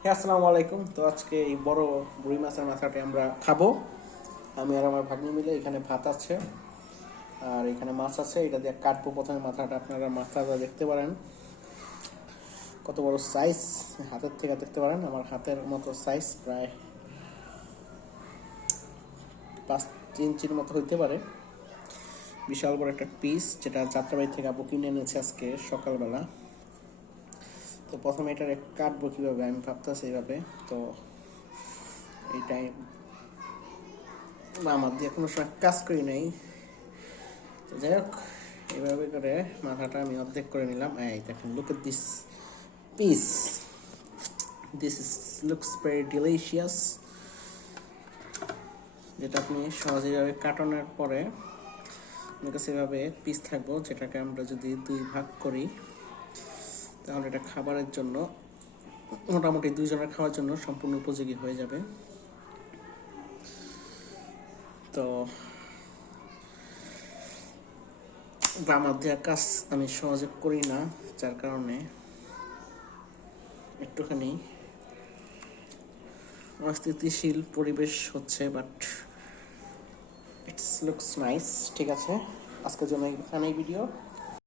হ্যাঁ, আসসালামু আলাইকুম। তো আজকে এই বড় রুই মাছের মাথাটা আমরা খাবো। আমি আর আমার ভাগ্নি মিলে। এখানে ভাত আছে আর এখানে মাছ আছে, এটা দিয়ে কাটবো প্রথমে মাথাটা। আপনারা মাথাটা দেখতে পারেন কত বড় সাইজ, হাতের থেকে দেখতে পারেন আমার হাতের মতো সাইজ, প্রায় 5 ইঞ্চির মতো হইতে পারে। বিশাল বড় একটা পিস, যেটা যাত্রাবাড়ি থেকে আবু কিনে এনেছে আজকে সকালবেলা। তো প্রথমে এটার কাটবো কীভাবে আমি ভাবতেছি এইভাবে। তো এইটাই আমার দিয়ে কোনো সময় কাজ করি নাই। তো যাই হোক, এভাবে করে মাথাটা আমি অর্ধেক করে নিলাম। এই দেখেন, look at this piece, this is looks very delicious. যেটা আপনি সহজেভাবে কাটানোর পরে আমার কাছে এভাবে পিস থাকবো, যেটাকে আমরা যদি 2 ভাগ করি তাহলে এটা খাবারের জন্য মোটামুটি 2 জনের খাওয়ার জন্য সম্পূর্ণ উপযোগী হয়ে যাবে। তো আমার দেওয়া কাজ আমি সহজে করি না, যার কারণে একটুখানি অস্থিতিশীল পরিবেশ হচ্ছে, বাট ইটস লুকস নাইস। ঠিক আছে, আজকের জন্য এখানেই ভিডিও।